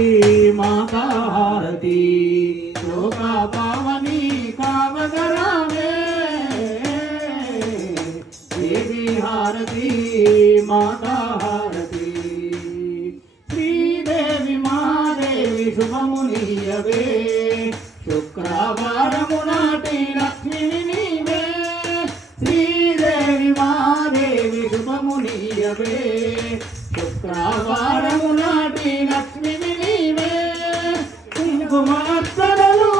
माता हारती लोका पावनी कावगरावे देवी हारती माता हारती श्रीदेवी महादेवी शुभमुनियवे शुक्रवारमु नाटी लक्ष्मी नीवे श्रीदेवी महादेवी शुभमुनियवे शुक्रवारमु नाटी लक्ष्मी नीवे కుంకుమార్చనలు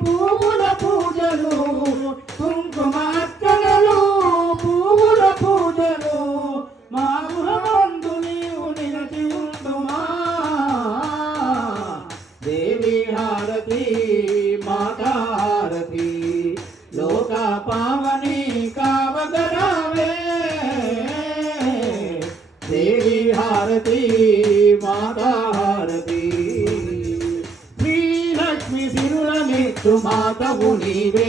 పువ్వుల పూజలు కుంకుమార్చనలు పువ్వుల పూజలు మా గృహమందు నీవు నిలచి ఉండుమా దేవి హారతి మాతా హారతి లోక పావని కావగరావే దేవి హారతి మాతా హారతి మాతవు నీవే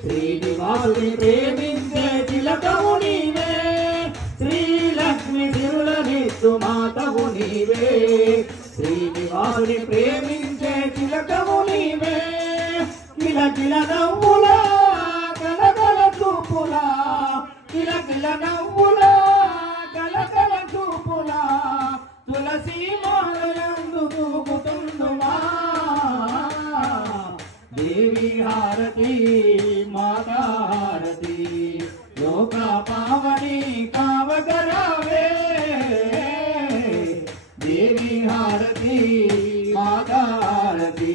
శ్రీనివాసుని ప్రేమించే చిలకవు నీవే శ్రీలక్ష్మి తిరులనిత్తు మాతవు నీవే శ్రీనివాసుని ప్రేమించే చిలకవు నీవే కిలకిల నవ్వులా కలకల చూపులా కిలకిల నవ్వులా కలకల చూపులా తులసి మాలయందు తూగుతుండుమా देवी हारती माता हारती लोका पावनी कावगरावे देवी हारती माता हारती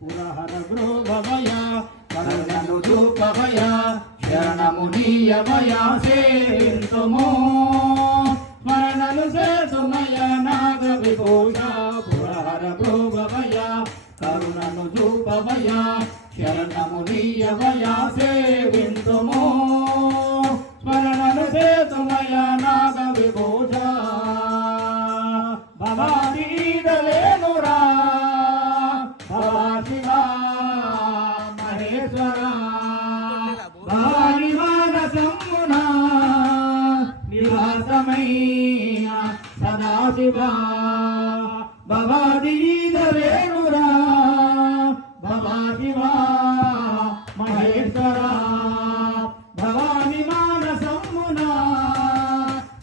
पुरहर भ्रोभवय करणनु धूपवय शरणमुनीयवय सेन्तुमो स्मरणनु सेतुमय नाग विभूषा पुरहर भ्रोभवय కరుణను చూపవయ శరణమునీయవయ సేవింతుము స్మరణను సేతుమయ నాగ విభూష భవానీదలేనురా భవా శివ మహేశ్వర భవాని మానసమున నివాసమై సదాశివ భవానీదలేనురా భవాశివా మహేశ్వర భవాని మానసమున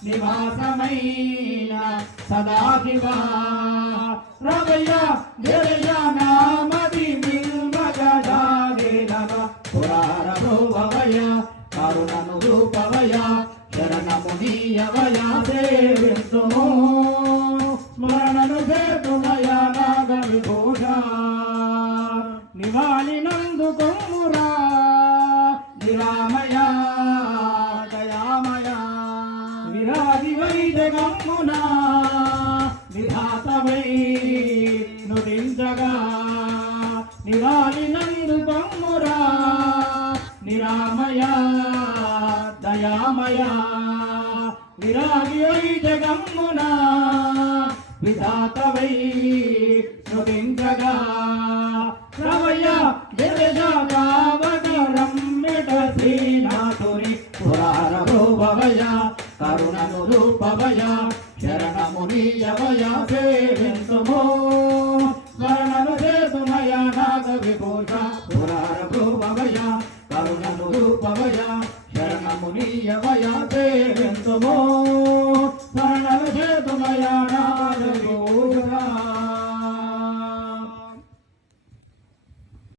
నివాసమైన సదాశివా రవయ జయ నామది నిర్మగజాగే నమ పురార భువయ కరుణను రూపవయ శరణమునీయవయ సేవింతుము స్మరణను సేతుమయ నాగ విభూష నివాళినందు కొమ్మురా నిరామయ దయామయ విరాజి వైజగమ్మున విధాతవై నుడించగా నివాళినందు కొమ్మురా నిరామయ దయామయ విరాజి వైజగమ్మున విధాతవై నుడించగా రవయ జగజావగరమ్మిట శ్రీనాథుని పురార భువయ కరుణను రూపవయ శరణమునీయవయ సేవింతుము స్మరణను సేతుమయ నాగ విభూష పురార భువయ కరుణను రూపవయ శరణమునీయవయ సేవింతుము